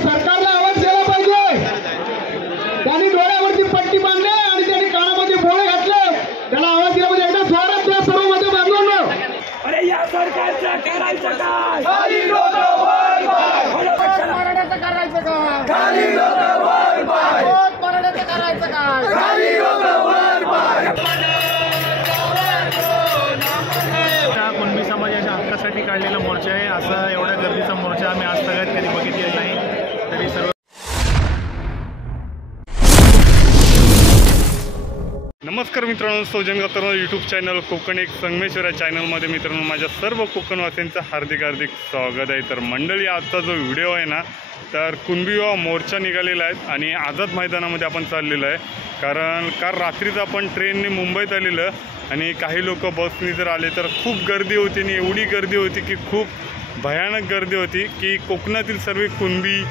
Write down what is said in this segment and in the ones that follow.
सरकारला आवाज दिला पाहिजे। त्यांनी डोळ्यावरती पट्टी बांधली आणि त्यांनी कानामध्ये बोळे घातले, त्याला आवाज दिला पाहिजे। एकदा जोरात त्या सर्व मध्ये बांधून अरे या सरकारचं करायचं काय? खाली डोकं वर पाय, मराठ्याचं करायचं काय? खाली डोकं वर पाय, मराठ्याचं करायचं काय? खाली डोकं वर पाय। कुणबी समाजाच्या हक्कासाठी काढलेला मोर्चा आहे। असा एवढ्या गर्दीचा मोर्चा आम्ही आज तगायत कधी बघितलेला नाही। तरी सर्व नमस्कार मित्रांनो, सौजन गावकर यूट्यूब चॅनल कोकण एक संगमेश्वर या चॅनलमध्ये मित्रांनो माझ्या सर्व कोकणवासियांचं हार्दिक स्वागत आहे। तर मंडळी, आजचा जो व्हिडिओ आहे ना, तर कुणबी मोर्चा निघालेला आहे आणि आझाद मैदानामध्ये आपण चाललेलो आहे। कारण काल रात्रीच आपण ट्रेनने मुंबईत आलेलं आणि काही लोक बसने जर आले तर खूप गर्दी होती आणि एवढी गर्दी होती की खूप भयानक गर्दी होती की कोकणातील सर्व कुणबी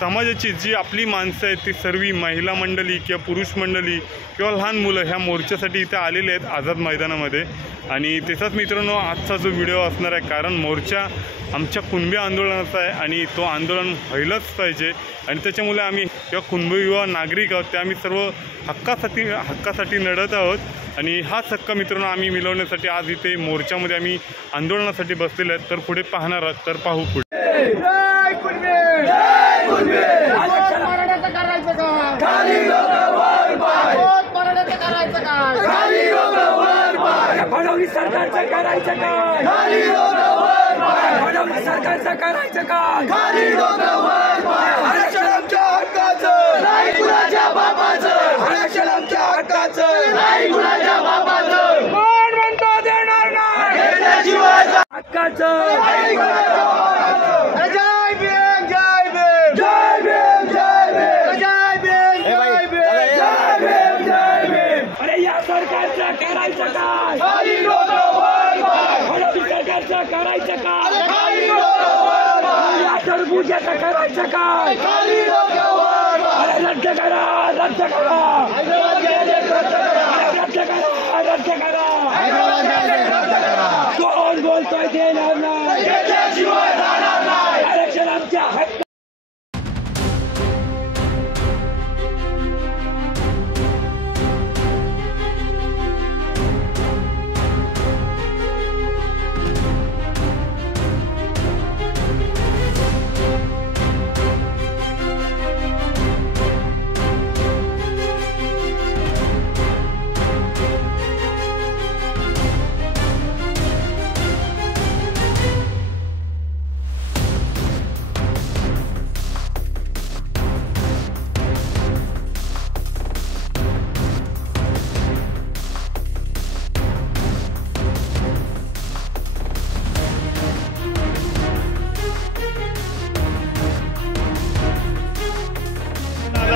समाजाची जी आपली माणसं आहेत ती सर्व महिला मंडळी किंवा पुरुष मंडळी किंवा लहान मुलं ह्या मोर्चासाठी इथे आलेले आहेत आझाद मैदानामध्ये। आणि त्याचाच मित्रांनो आजचा जो व्हिडिओ असणार आहे, कारण मोर्चा आमच्या कुणबी आंदोलनाचा आहे आणि तो आंदोलन व्हायलाच पाहिजे। आणि त्याच्यामुळे आम्ही किंवा कुणबी युवा नागरिक आहोत ते आम्ही सर्व हक्कासाठी लढत आहोत आणि हाच हक्क मित्रांनो आम्ही मिळवण्यासाठी आज इथे मोर्चामध्ये आम्ही आंदोलनासाठी बसलेले आहेत। तर पुढे पाहणार आहोत, तर पाहू पुढे। मराठ्याचं करायचं काय? खाली डोकं वर पाय, मराठ्याचं करायचं काय? खाली डोकं वर पाय, फडणवीस सरकारचं करायचं काय? खाली डोकं वर पाय, फडणवीस सरकारचं करायचं काय? खाली डोकं वर पाय। आरक्षण आमच्या हक्काचं, नाही कुणाच्या बापाचं। आरक्षण आमच्या हक्काचं, नाही कुणाच्या बापाचं। कोण म्हणतो देणार नाही? घेतल्याशिवाय हक्काचं नाही कुणाच्या बापाचं। जय भीम, जय भीम, जय भीम, जय भीम, जय भीम, जय भीम, जय भीम, जय भीम। अरे या सरकारचं करायचं काय? खाली डोकं वर पाय, फडणवीस सरकारचं करायचं काय? खाली डोकं वर पाय, या टरबुजाचं करायचं काय? खाली डोकं वर पाय। अरे रद्द करा, रद्द करा, हैदराबाद गॅजेट रद्द करा, अरे रद्द करा, रद्द करा। हैदराबाद गॅजेट रद्द करा। कोण बोलतोय देणार नाही? घेतल्याशिवाय जाणार नाही। आरक्षण आमच्या हक्क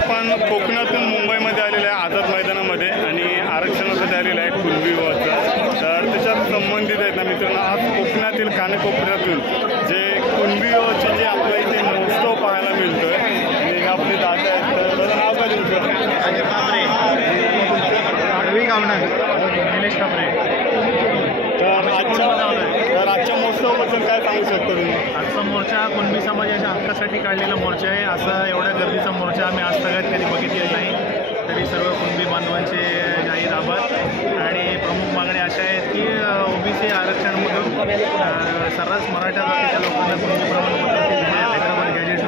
आपण कोकणातून मुंबईमध्ये आलेलं आहे आझाद मैदानामध्ये आणि आरक्षणासाठी आलेलं आहे कुणबी युवाचं। तर त्याच्यात संबंधित आहेत ना मित्रांनो, आज कोकणातील कानेकोपऱ्यातून जे कुणबी युवाचे जे आपल्या इथे महोत्सव पाहायला मिळतोय आणि आपले दादा आहेत। तर त्याचं नाव काय तुमचं? निलेश कांबरे। तर आजच्या महोत्सवाबद्दल काय सांगू शकतो तुम्ही? आजचा मोर्चा कुणबी समाजाच्या हक्कासाठी काढलेला मोर्चा आहे। असा एवढ्या गर्दीचा मोर्चा आम्ही आज तगायत कधी बघितलेला नाही। तरी सर्व कुणबी बांधवांचे जाहीर आभार। आणि प्रमुख मागण्या अशा आहेत की ओबीसी आरक्षणामधून सर्रास मराठा जातीच्या लोकांना कुणबी प्रमाणपत्र हैदराबाद गॅजेट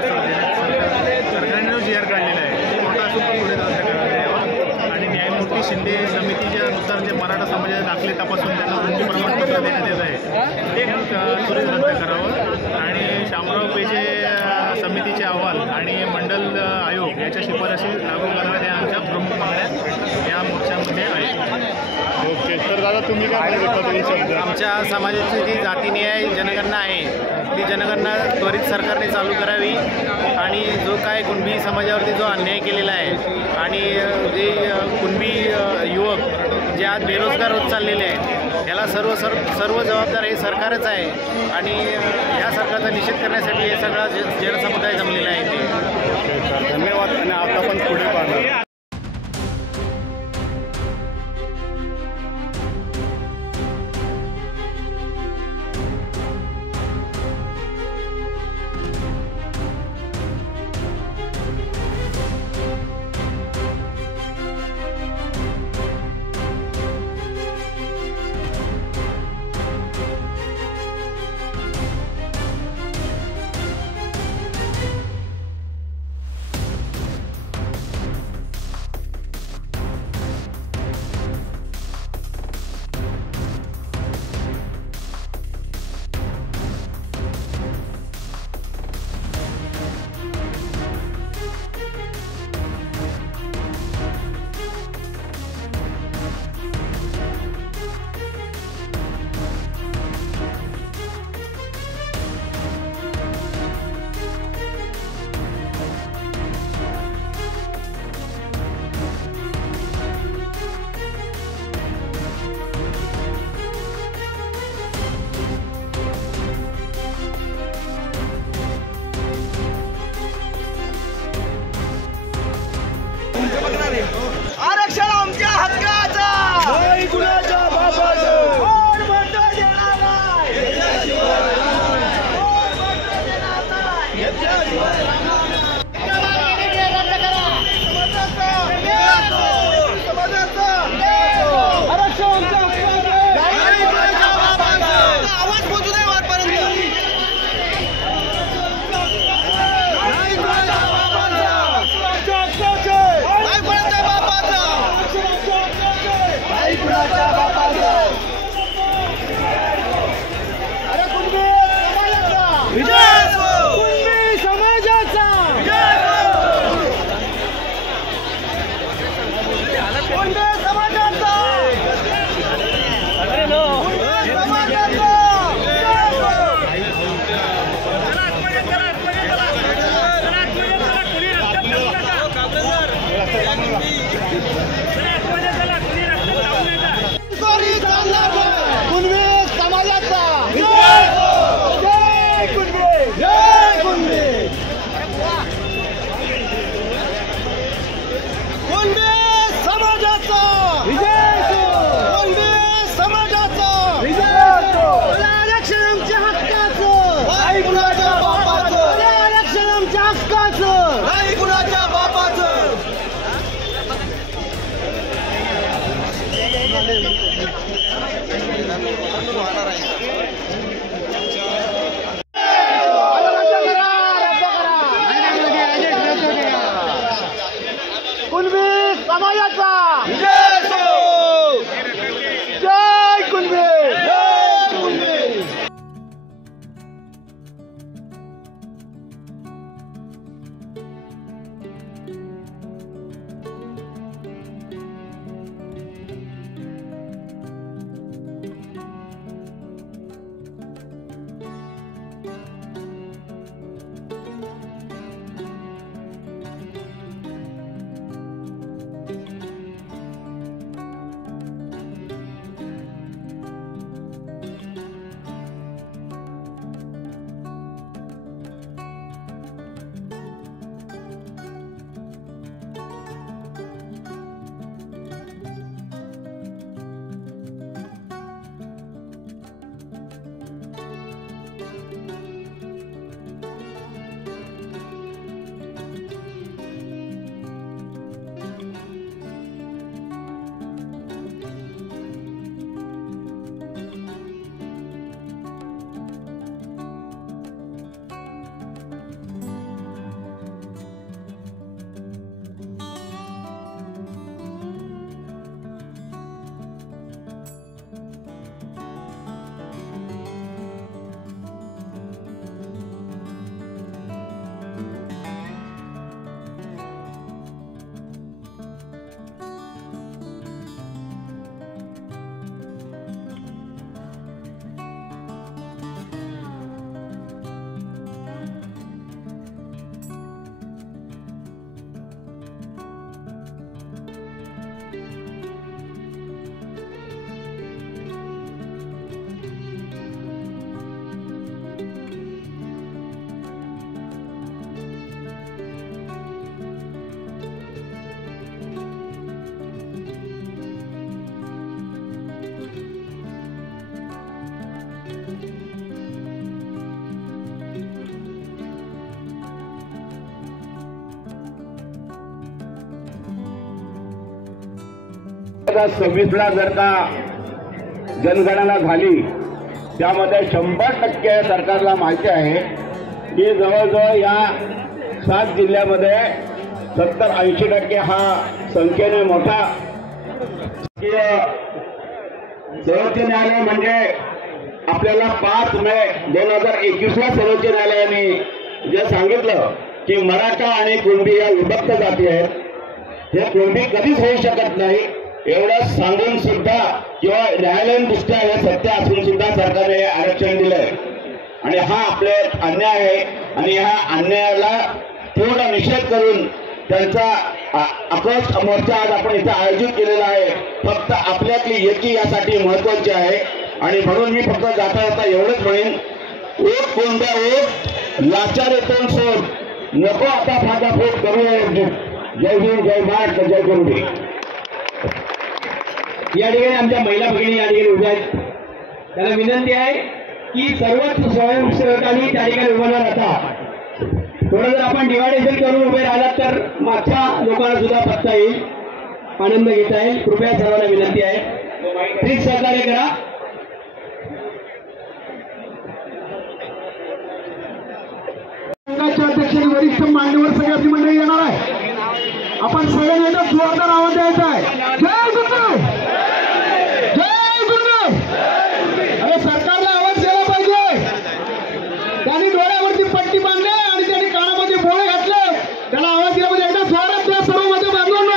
सरकारने जो जी आर काढलेला आहे ते मोठा असून पण पुढे रद्द करण्यात यावा आणि न्यायमूर्ती शिंदे समितीच्या नुसार जे मराठा समाजाचे दाखले तपासून त्यांना कुणबी प्रमाणपत्र देण्यात येत आहे ते त्वरित रद्द करावं आणि शामराव पेशे समितीचे अहवाल आणि मंडल आयोग याच्या शिफारशी लागू कराव्यात या आमच्या प्रमुख मागण्या या मोर्चामध्ये आहेत। ओके, तर दादा तुम्ही काय म्हणता तुम्ही शब्द? आमच्या समाजाची जी जातीन्याय जनगणना आहे ती जनगणना त्वरित सरकारने चालू करावी आणि जो काय कुणबी समाजावरती जो अन्याय केलेला आहे आणि जे कुणबी युवक जे आज बेरोजगार होत चाललेले आहेत याला सर्व जबाबदार हे सरकारच आहे आणि या सरकारचा निषेध करण्यासाठी हे सगळा जनसमुदाय जमलेला आहे ते। धन्यवाद आणि आता पण पुढे पाहणार। 2026ला जर का जनगणना झाली त्यामध्ये 100% सरकारला माहिती आहे की जवळजवळ या 7 जिल्ह्यामध्ये 70-80% हा संख्येने मोठा सर्वोच्च न्यायालय म्हणजे आपल्याला 5 मे 2021ला सर्वोच्च न्यायालयाने जे सांगितलं की मराठा आणि कुणबी या विभक्त जाती आहेत, हे कुणबी कधीच होऊ शकत नाही एवढं सांगून सुद्धा किंवा न्यायालयीन दृष्ट्या हे सत्य असून सुद्धा सरकारने आरक्षण दिलंय आणि हा आपले अन्याय आहे आणि ह्या अन्यायाला पूर्ण निषेध करून त्यांचा आक्रोश मोर्चा आज आपण इथे आयोजित केलेला आहे. फक्त आपल्यातली एकी यासाठी महत्वाची आहे आणि म्हणून मी फक्त जाता जाता एवढंच म्हणेन, ओट कोणत्या ओट लाचार येतो सोड नको आता फाटाफूट करूया. जय हिंद, जय महाराष्ट्र, जय कुणबी. या ठिकाणी आमच्या महिला भगिनी या ठिकाणी उभ्या आहेत. त्यांना विनंती आहे की सर्वच स्वयंसेवकांनी त्या ठिकाणी उभं राहता थोडं जर आपण डिवायडेशन करून उभे राहिलात तर मागच्या लोकांना सुद्धा बघता येईल, आनंद घेता येईल. कृपया सर्वांना विनंती आहे, प्लीज सहकार्य करा. संघाचे अध्यक्ष आणि वरिष्ठ मान्यवर सगळ्याची मंडळी येणार आहे. आपण सगळ्यांनी एकदा जोरदार आवाज द्यायचा आहे. जय गुरुदेव, जय गुरुदेव. अरे सरकारला आवाज द्यायला पाहिजे. त्यांनी डोळ्यावरती पट्टी बांधली आणि त्यांनी कानामध्ये बोळे घातले, त्याला आवाज दिला पाहिजे. एकदा जोरात द्या सर्व मध्ये बांधून.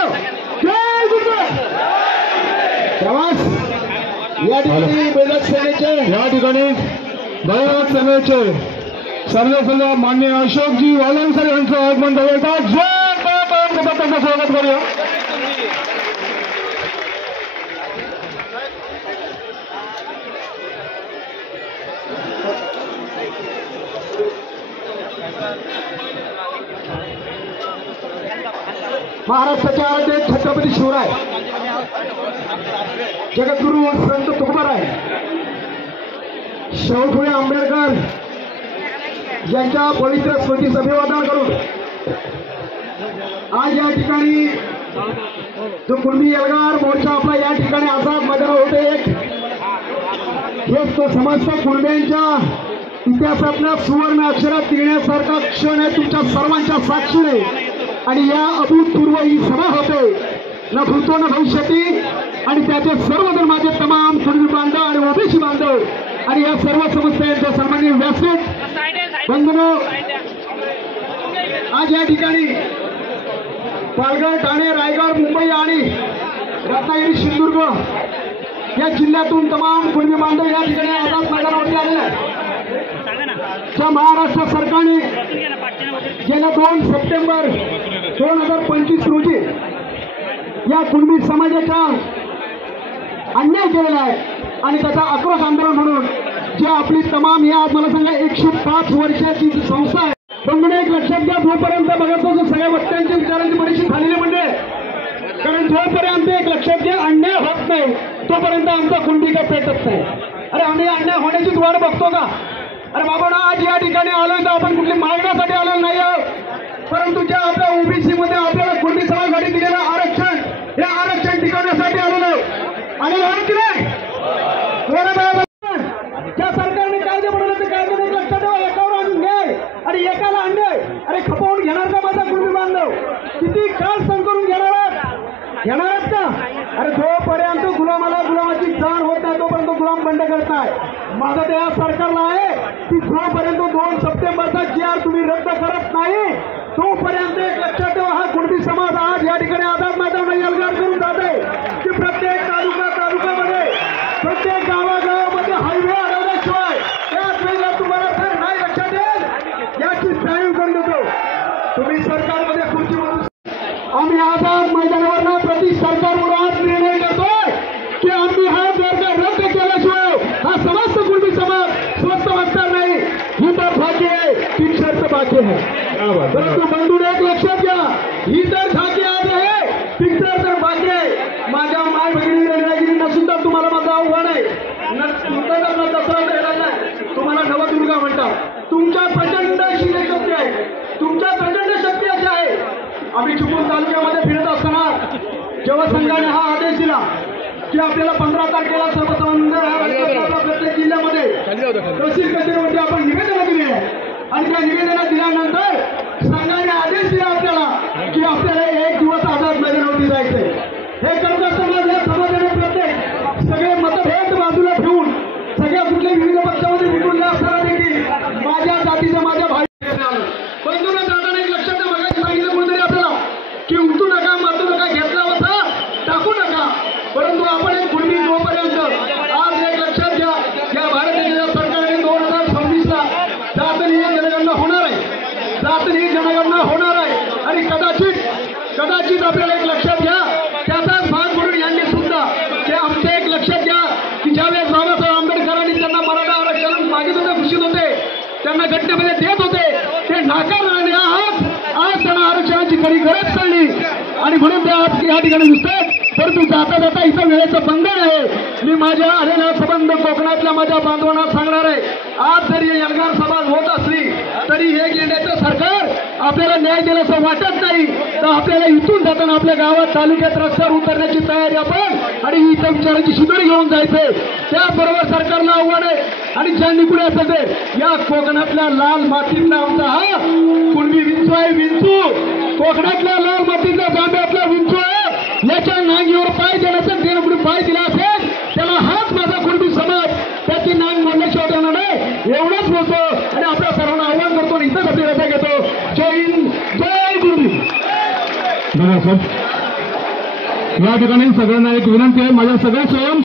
जय गुरुदेव. प्रवास या ठिकाणी बैलक सेनेचे सर्व मान्य अशोकजी वालंसर यांचं आगमन झालं. त्यांचं स्वागत करूया. महाराष्ट्राचे आराध्य छत्रपती शिवराय जगद्गुरु संत तुकोबाराय शाहू फुले आंबेडकर यांच्या पवित्र स्मृतीस अभिवादन करून आज या ठिकाणी जो कुणबी एल्गार मोर्चा आपला या ठिकाणी आझाद मैदानावर होते, हेच तो समस्त कुणब्यांच्या इतिहासातल्या सुवर्ण अक्षरात लिहिण्यासारखा क्षण आहे तुमच्या सर्वांच्या साक्षीने. आणि या अभूतपूर्व ही सभा होते न भूतो न भविष्यती. आणि त्याचे सर्वजण माझे तमाम कुणबी बांधव आणि ओबीसी बांधव आणि या सर्व संस्थांचे सन्माननीय व्यासपीठ बंधनो, आज या ठिकाणी पालघर, ठाणे, रायगड, मुंबई आणि रत्नागिरी, सिंधुदुर्ग या जिल्ह्यातून तमाम कुणबी बांधव या ठिकाणी आझाद मैदानावरती आलेले आहेत. ज्या महाराष्ट्र सरकारने गेल्या 2 सप्टेंबर 2025 रोजी या कुणबी समाजाचा अन्याय केलेला आहे आणि त्याचा आक्रोश आंदोलन म्हणून जे आपली तमाम या मला सांगा 105 वर्षाची जी संस्था आहे, पण एक लक्षात घ्या, जोपर्यंत बघत असतो सगळ्या वक्त्यांची विचारांची बरीचशी झालेली म्हणजे, कारण जोपर्यंत एक लक्षात घ्या अन्याय होत नाही तोपर्यंत आमचा कुणबी का पेटत नाही. अरे आम्ही अन्याय होण्याचीच वाट बघतो का? अरे बाबा आज या ठिकाणी आलोय तर आपण कुठली मागण्यासाठी आलेलो नाही आहोत, परंतु ज्या आपल्या ओबीसी मध्ये आपल्याला कुणबी समाजासाठी दिलेलं आरक्षण, हे आरक्षण टिकवण्यासाठी आलेलो आणि की नाही. ज्या सरकारने कायदे बनवले ते कायदे नाही लक्षात ठेवा. एकावर अन्याय आणि एकाला अन्याय. अरे खपवून घेणार का माझा कुणबी बांधव? किती काळ सण करून घेणार का? अरे जोपर्यंत गुलामाला गुलामाची जाण होत नाही तोपर्यंत गुलाम बंड करत नाही. माझं त्या सरकारला आहे की जोपर्यंत 2 सप्टेंबरचा GR तुम्ही रद्द करत नाही तोपर्यंत एक लक्षात ठेवा, हा कुणबी समाज आज या ठिकाणी आझाद मैदानावर एल्गार करून जात आहे की प्रत्येक तालुक्यामध्ये प्रत्येक गावागावामध्ये हायवे अडवल्याशिवाय त्याच वेळेला तुम्हाला तर नाही लक्षात येईल याची जाणीव करून देतो. तुम्ही सरकारमध्ये खुर्ची म्हणून आम्ही आझाद मैदानावर प्रति सरकारवर आज निर्णय करतोय की आम्ही हा दर्जा रद्द केल्याशिवाय हा समस्त कुणबी समाज स्वस्त वागणार नाही. ही तर भाग्य आहे, ती शर्त बाकी आहे. परंतु बंधू एक लक्षात घ्या, ही तर भाग्य आज आहे, पिक्चर तर भाग्य आहे. माझ्या माय बहिणी रत्नागिरींना सुद्धा तुम्हाला माझं आव्हान आहे, दसरा येणार नाही, तुम्हाला नवदुर्गा म्हणतात. तुमच्या प्रचंड शक्ती आहे, तुमच्या प्रचंड शक्ती अशी आहे. आम्ही चिपळूण तालुक्यामध्ये फिरत असताना जेव्हा संघाने हा आदेश दिला की आपल्याला 15 तारखेला सर्वसामान्य प्रत्येक जिल्ह्यामध्ये तहसील कचेरीवरती आपण निवेदन दिले आणि त्या निवेदनात दिल्यानंतर संघाने आदेश दिला आपल्याला की आपल्याला 1 दिवस आझाद मैदानावरती जायचंय. हे करत असताना या समाजाने प्रत्येक सगळे मतभेद बाजूला ठेवून सगळ्या कुठल्या विविध पक्षामध्ये विकून असताना देखील माझ्या जातीचा माझ्या भाई बंधूंना जाताना एक लक्षात बघायचं सांगितलं कोणतरी आपल्याला की उठू नका, मारू नका, घेतला होता टाकू नका. परंतु आपण एक कुणबी जोपर्यंत आज एक लक्षात घ्या, या भारतीय सरकारने 2026ला जातनिय जनगणना होणार आहे, जातनिय जनगणना होणार आहे. आणि कदाचित आपल्याला एक लक्षात घ्या, त्याचाच भाग म्हणून यांनी सुद्धा की आमचे एक लक्षात घ्या की ज्यावेळेस बाबासाहेब आंबेडकरांनी त्यांना मराठा आरक्षण मागित होते, घोषित होते, त्यांना घटनेमध्ये देत होते, ते नाकारले. आज त्यांना आरक्षणाची खरी गरज कळली आणि म्हणून ते आज या ठिकाणी दिसतात. परंतु जाता जाता इथं वेळेचं बंधन आहे. मी माझ्या आलेल्या संबंध कोकणातल्या माझ्या बांधवांना सांगणार आहे, आज जरी एल्गार सभा होत असली तरी हे गेंड्याचं सरकार आपल्याला न्याय दिल्याचं वाटत नाही. तर आपल्याला इथून जाताना आपल्या गावात तालुक्यात रस्त्यावर उतरण्याची तयारी आपण आणि इथं विचारांची शिदोरी घेऊन जायचंय. त्याबरोबर सरकारला आव्हान आहे आणि ज्यांनी कुठे असेल ते या कोकणातल्या लाल मातीतला आमचा हा कुणबी विंचू आहे. विंचू कोकणातल्या लाल मातीतला जांभ्यातला विंचू आहे. याच्या नांगीवर पाय देण्याचं त्यानं कुठे पाय दिला असेल त्याला हाच माझा कुणबी समाज त्याची नांग मोडल्याशिवाय देणार नाही. एवढंच बोलतो आणि आपल्या सर्वांना आव्हान करतो आणि इथंच आपली रजा घेतो. जय हिंद जय कुणबी. या ठिकाणी सगळ्यांना एक विनंती आहे, माझ्या सगळ्या स्वयं